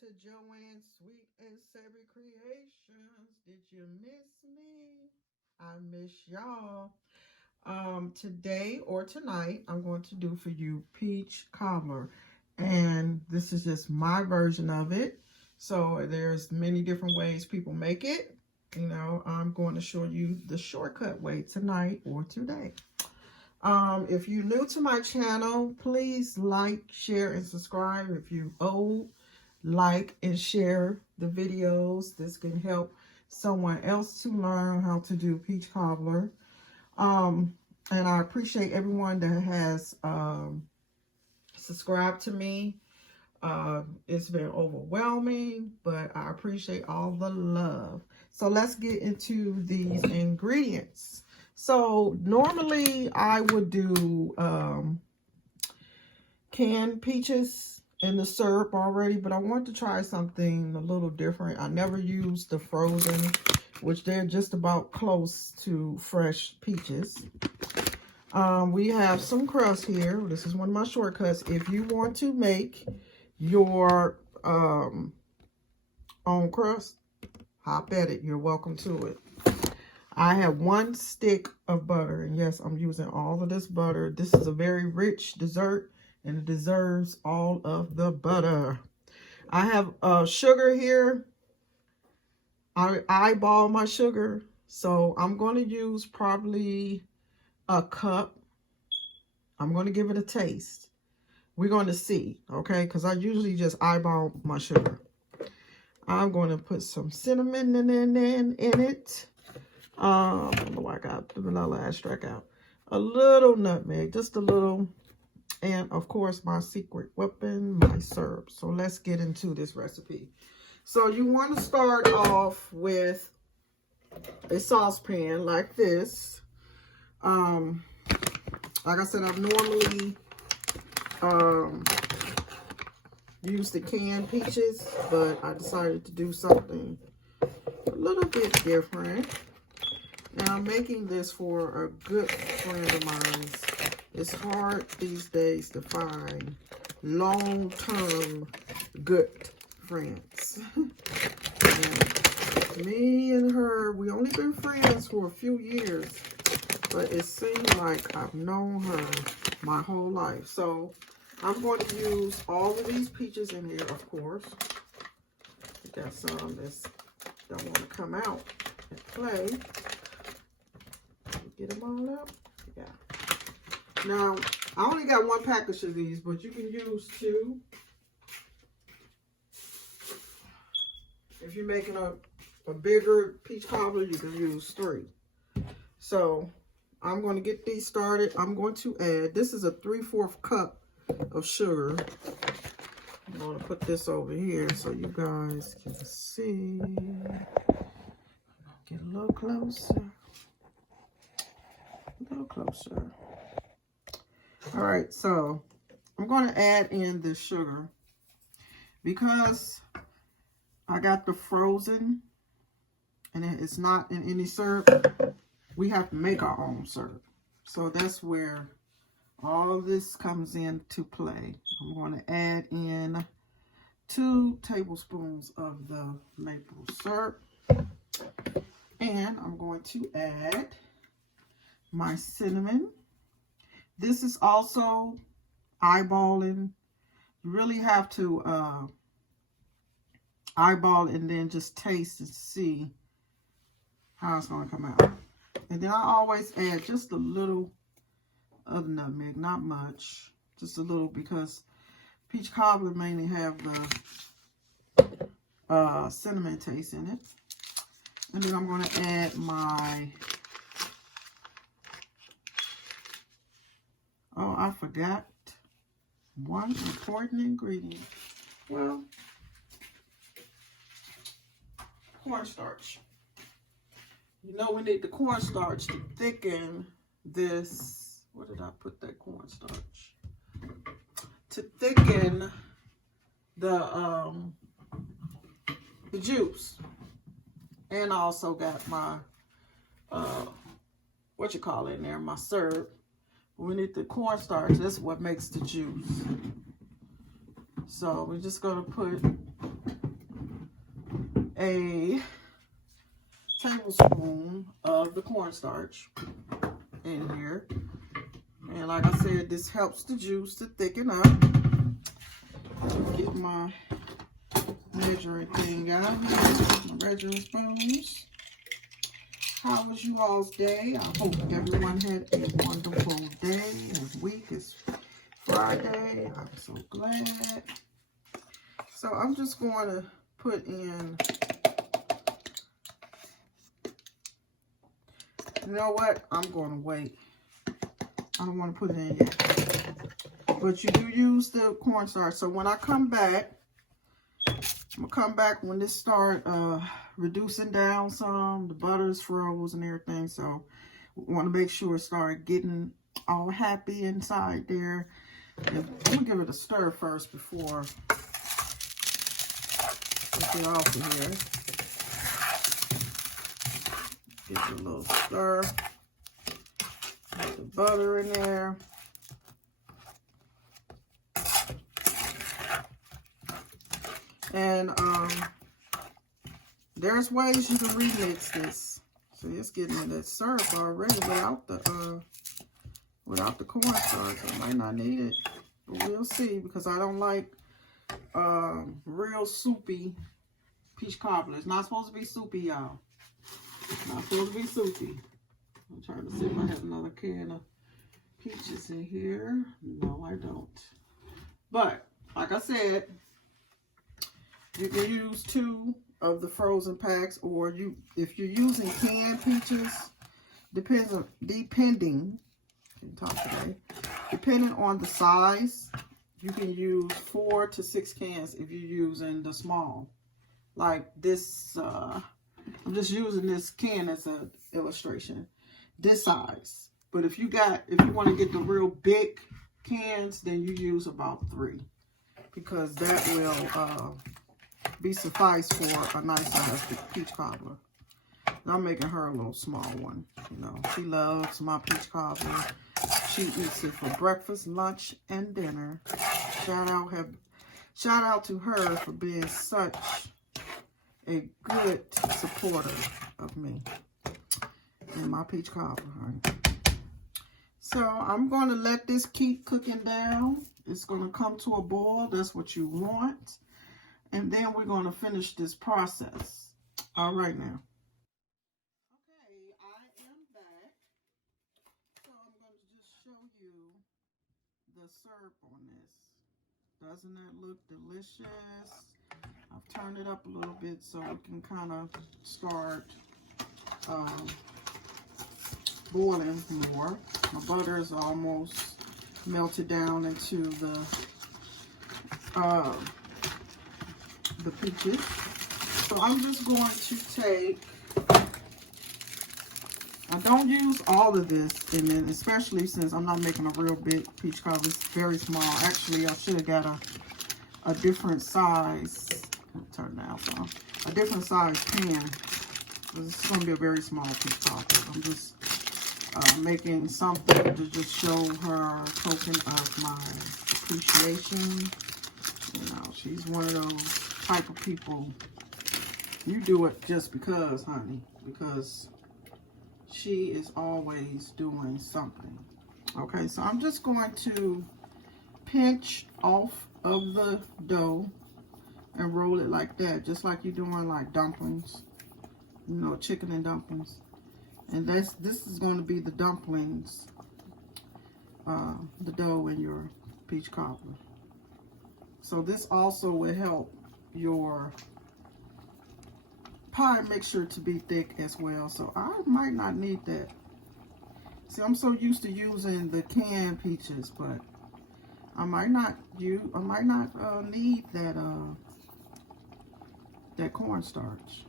to Joanne's Sweet and Savory Creations. Did you miss me? I miss y'all. Today or tonight, I'm going to do for you peach cobbler. And this is just my version of it. So there's many different ways people make it. You know, I'm going to show you the shortcut way tonight or today. If you're new to my channel, please like, share, and subscribe. If you're old, like and share the videos. This can help someone else to learn how to do peach cobbler. And I appreciate everyone that has subscribed to me. It's been overwhelming, but I appreciate all the love. So let's get into these ingredients. So normally I would do canned peaches in the syrup already, but I want to try something a little different. I never used the frozen, which they're just about close to fresh peaches. We have some crust here. This is one of my shortcuts. If you want to make your own crust, hop at it. You're welcome to it. I have 1 stick of butter, and yes, I'm using all of this butter. This is a very rich dessert, and it deserves all of the butter. I have sugar here. I eyeball my sugar, so I'm going to use probably a cup. I'm going to give it a taste. We're going to see, okay, because I usually just eyeball my sugar. I'm going to put some cinnamon in it. I don't know why I got the vanilla extract out. A little nutmeg, just a little. And of course, my secret weapon, my syrup. So let's get into this recipe. So you want to start off with a saucepan like this. Like I said, I've normally used the canned peaches, but I decided to do something a little bit different. Now, I'm making this for a good friend of mine. It's hard these days to find long-term good friends. Me and her, we only been friends for a few years, but it seems like I've known her my whole life. So I'm going to use all of these peaches in here, of course. We got some that don't want to come out and play. Get them all out. Yeah. Now, I only got 1 package of these, but you can use 2. If you're making a bigger peach cobbler, you can use 3. So, I'm going to get these started. I'm going to add, this is a 3/4 cup of sugar. I'm going to put this over here so you guys can see. Get a little closer. A little closer. All right, so I'm going to add in the sugar because I got the frozen and it's not in any syrup. We have to make our own syrup. So that's where all of this comes into play. I'm going to add in 2 tablespoons of the maple syrup. And I'm going to add my cinnamon. This is also eyeballing. You really have to eyeball and then just taste and see how it's going to come out. And then I always add just a little of nutmeg, not much, just a little, because peach cobbler mainly have the cinnamon taste in it. And then I'm going to add my, oh, I forgot one important ingredient. Well, cornstarch. You know, we need the cornstarch to thicken this. Where did I put that cornstarch? To thicken the juice. And I also got my, in there, my syrup. We need the cornstarch. That's what makes the juice. So we're just going to put a tablespoon of the cornstarch in here. And like I said, this helps the juice to thicken up. Get my measuring thing out here, my measuring spoons. How was you all's day? I hope everyone had a wonderful day and week. It's Friday. I'm so glad. So I'm just going to put in, you know what? I'm going to wait. I don't want to put it in yet. But you do use the cornstarch. So when I come back, I'm going to come back when this start reducing down some. The butter's froze and everything. So we want to make sure it start getting all happy inside there. And I'm going to give it a stir first before I get off of here. Give it a little stir. Put the butter in there. And there's ways you can remix this. So it's getting in that syrup already without the cornstarch. I might not need it, but we'll see, because I don't like real soupy peach cobbler. It's not supposed to be soupy, y'all. It's not supposed to be soupy. I'm trying to see if I have another can of peaches in here. No, I don't. But like I said, you can use 2 of the frozen packs, or if you're using canned peaches, depending on the size, you can use 4 to 6 cans if you're using the small. Like this, I'm just using this can as an illustration. This size. But if you want to get the real big cans, then you use about 3, because that will be suffice for a nice size peach cobbler. And I'm making her a little small one. You know, she loves my peach cobbler. She eats it for breakfast, lunch, and dinner. Shout out to her for being such a good supporter of me and my peach cobbler, honey. So I'm going to let this keep cooking down. It's going to come to a boil. That's what you want. And then we're going to finish this process. All right now. Okay, I am back. So I'm going to just show you the syrup on this. Doesn't that look delicious? I've turned it up a little bit so it can kind of start boiling more. My butter is almost melted down into the peaches. So I'm just going to take, I don't use all of this, and then especially since I'm not making a real big peach cobbler. It's very small. Actually, I should have got a different size. Turn down some. A different size pan. This is going to be a very small peach cobbler. I'm just making something to just show her a token of my appreciation. You know, she's one of those type of people. You do it just because, honey, because she is always doing something. Okay, so I'm just going to pinch off of the dough and roll it like that, just like you're doing like dumplings, you know, chicken and dumplings. And this is going to be the dumplings, the dough in your peach cobbler. So this also will help your pie mixture to be thick as well. So I might not need that. See, I'm so used to using the canned peaches, but I might not need that cornstarch.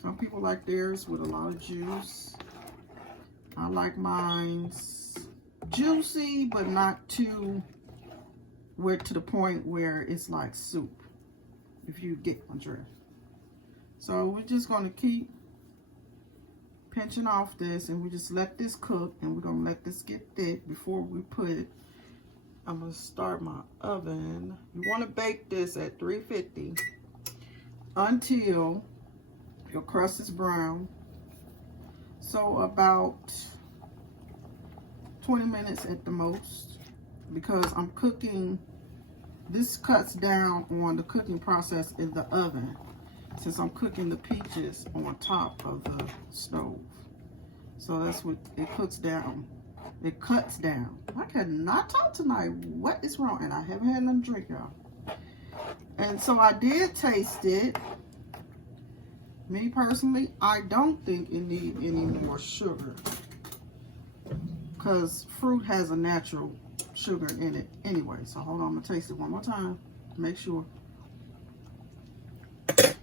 Some people like theirs with a lot of juice. I like mine's juicy, but not too wet to the point where it's like soup, if you get my drift. So we're just going to keep pinching off this, and we just let this cook, and we're going to let this get thick before we put it. I'm going to start my oven. You want to bake this at 350 until your crust is brown. So about 20 minutes at the most, because I'm cooking. This cuts down on the cooking process in the oven, since I'm cooking the peaches on top of the stove. So that's what it cooks down. It cuts down. I cannot talk tonight. What is wrong? And I haven't had nothing to drink, y'all. And so I did taste it. Me personally, I don't think it needs any more sugar, because fruit has a natural sugar in it anyway. So hold on, I'm gonna taste it one more time to make sure. I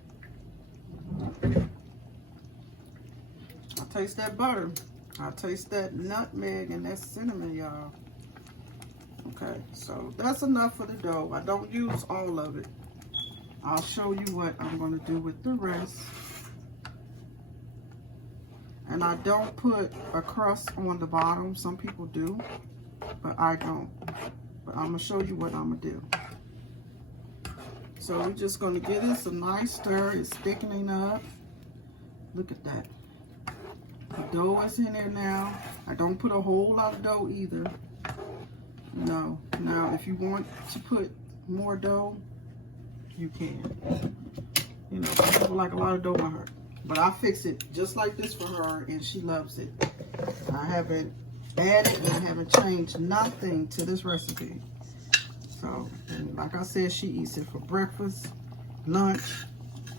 taste that butter. I taste that nutmeg and that cinnamon, y'all. Okay, so that's enough for the dough. I don't use all of it. I'll show you what I'm gonna do with the rest. And I don't put a crust on the bottom. Some people do, but I don't. But I'm gonna show you what I'm gonna do. So we're just gonna give this a nice stir. It's thickening up. Look at that. The dough is in there now. I don't put a whole lot of dough either. No. Now, if you want to put more dough, you can. You know, I don't like a lot of dough on her. But I fix it just like this for her, and she loves it. I haven't added and I haven't changed nothing to this recipe. So, and like I said, she eats it for breakfast, lunch,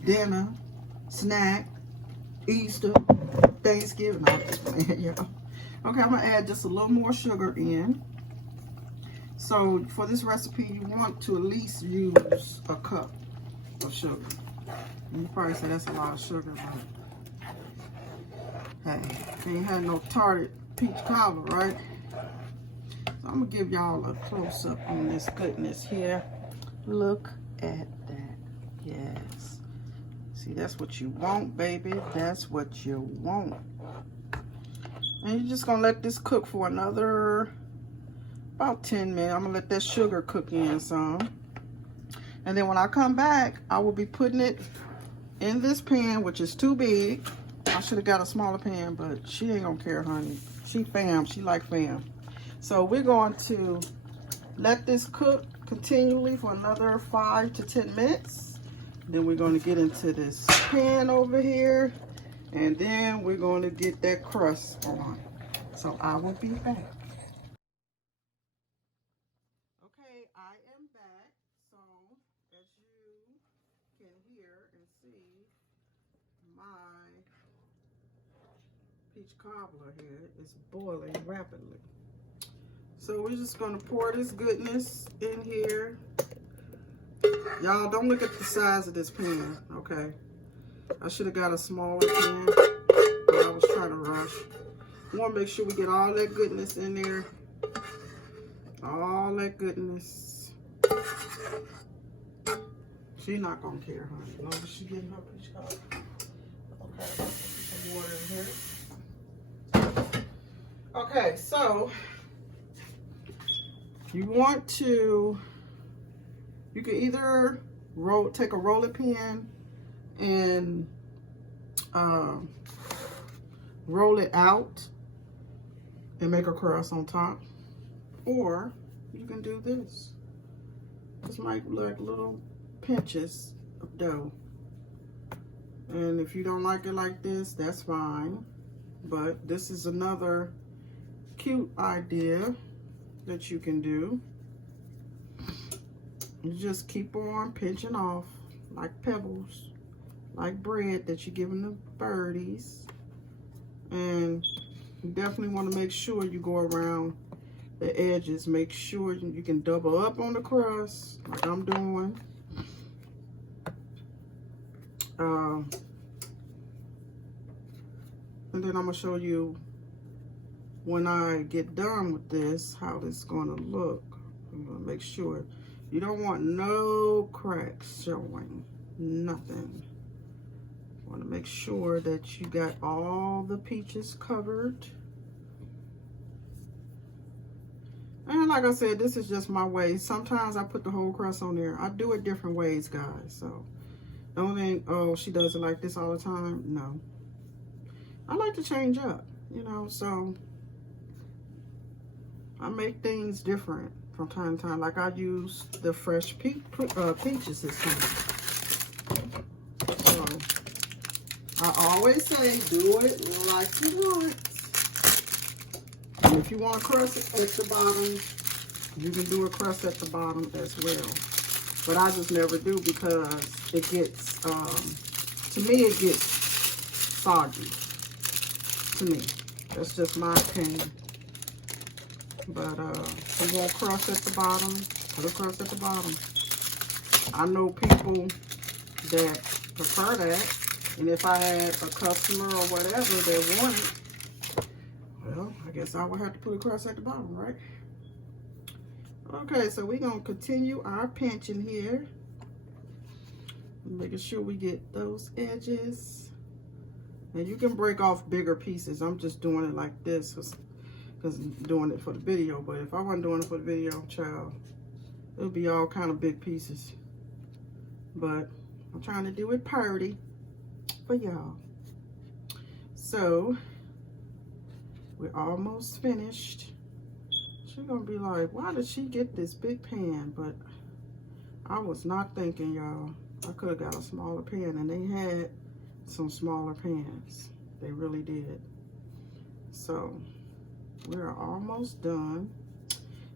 dinner, snack, Easter, Thanksgiving. I'm just playing, y'all. Okay, I'm gonna add just a little more sugar in. So for this recipe, you want to at least use a cup of sugar. And you probably say that's a lot of sugar, but hey, ain't had no tarted peach cobbler, right? So I'm gonna give y'all a close up on this goodness here. Look at that. Yes. See, that's what you want, baby. That's what you want. And you're just gonna let this cook for another about 10 minutes. I'm gonna let that sugar cook in some. And then when I come back, I will be putting it in this pan, which is too big. I should have got a smaller pan, but she ain't gonna care, honey. She fam, she like fam. So we're going to let this cook continually for another 5 to 10 minutes. Then we're going to get into this pan over here, and then we're going to get that crust on. So I will be back. Okay, I am back. So as you can hear and see, my peach cobbler here is boiling rapidly. So we're just gonna pour this goodness in here. Y'all don't look at the size of this pan, okay? I should have got a smaller pan, but I was trying to rush. We want to make sure we get all that goodness in there. All that goodness. She's not gonna care, honey. As long as she's getting her peach cobbler. Okay, put some water in here. Okay, so you want to, you can either take a roller pin and roll it out and make a crust on top, or you can do this. This might look like little pinches of dough. And if you don't like it like this, that's fine. But this is another cute idea that you can do. You just keep on pinching off like pebbles, like bread that you're giving the birdies. And you definitely want to make sure you go around the edges. Make sure you can double up on the crust like I'm doing. And then I'm going to show you when I get done with this, how this is going to look. I'm going to make sure. You don't want no cracks showing. Nothing. You want to make sure that you got all the peaches covered. And like I said, this is just my way. Sometimes I put the whole crust on there. I do it different ways, guys. So Don't think, oh, she does it like this all the time. No. I like to change up, you know, so I make things different from time to time. Like I use the fresh peaches this time. So I always say, do it like you want. And if you want crust at the bottom, you can do a crust at the bottom as well. But I just never do because it gets, to me, it gets soggy. To me. That's just my opinion. But if you want crust at the bottom, put a crust at the bottom. I know people that prefer that. And if I had a customer or whatever that wanted, well, I guess I would have to put a crust at the bottom, right? Okay, so we're going to continue our pinching here. Making sure we get those edges. And you can break off bigger pieces. I'm just doing it like this because I'm doing it for the video. But if I wasn't doing it for the video, child, it would be all kind of big pieces. But I'm trying to do it pretty for y'all. So, we're almost finished. She's gonna be like, why did she get this big pan? But I was not thinking, y'all. I could have got a smaller pan, and they had some smaller pans. They really did. So we're almost done.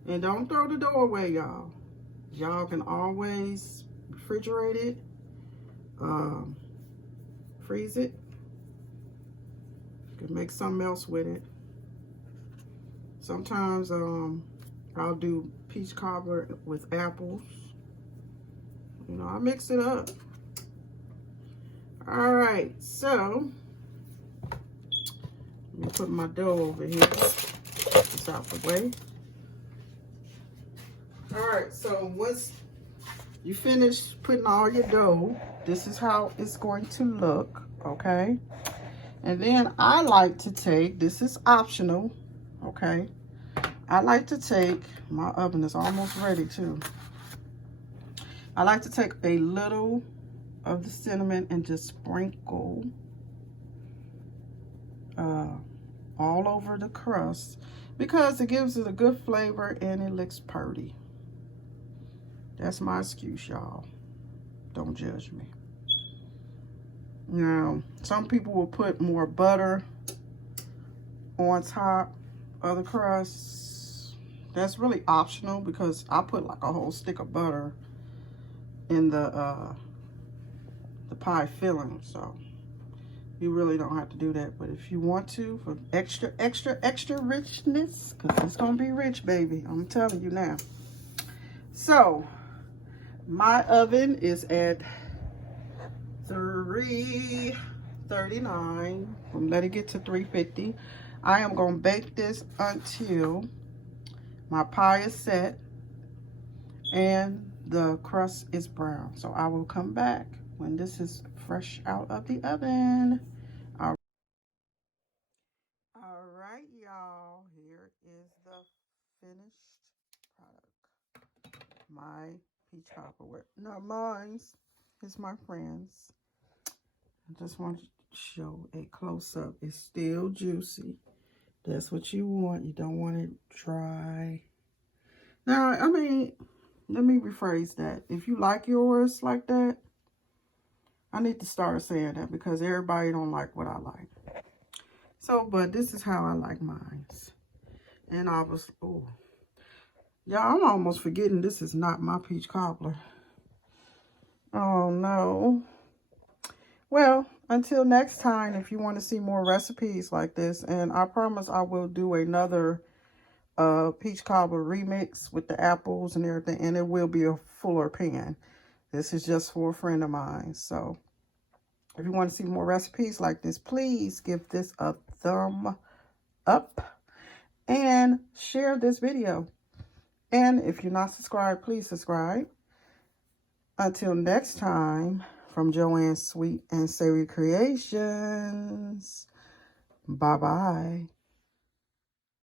And don't throw the dough away, y'all. Y'all can always refrigerate it, freeze it. You can make something else with it. Sometimes I'll do peach cobbler with apples. You know, I mix it up. All right, so let me put my dough over here. It's out the way. All right, so once you finish putting all your dough, this is how it's going to look, okay? And then I like to take, this is optional, okay? I like to take, my oven is almost ready too. I like to take a little of the cinnamon and just sprinkle all over the crust because it gives it a good flavor and it looks pretty. That's my excuse, y'all. Don't judge me. Now, some people will put more butter on top of the crust. That's really optional because I put like a whole stick of butter in the pie filling, so you really don't have to do that. But if you want to, for extra richness, because it's gonna be rich, baby, I'm telling you now. So my oven is at 339. I'm let it get to 350. I am gonna bake this until my pie is set and the crust is brown. So I will come back when this is fresh out of the oven. All right, y'all, here is the finished product. My peach cobbler. Not mine's, it's my friend's. I just want to show a close-up. It's still juicy. That's what you want. You don't want it dry. Now, I mean, let me rephrase that. If you like yours like that, I need to start saying that because everybody don't like what I like. So, but this is how I like mine. And I was, oh, y'all, I'm almost forgetting this is not my peach cobbler. Oh, no. Well, until next time, if you want to see more recipes like this, and I promise I will do another peach cobbler remix with the apples and everything, and it will be a fuller pan. This is just for a friend of mine. So if you want to see more recipes like this, please give this a thumb up and share this video. And if you're not subscribed, please subscribe. Until next time, from Joanne's Sweet and Savory Creations, bye-bye.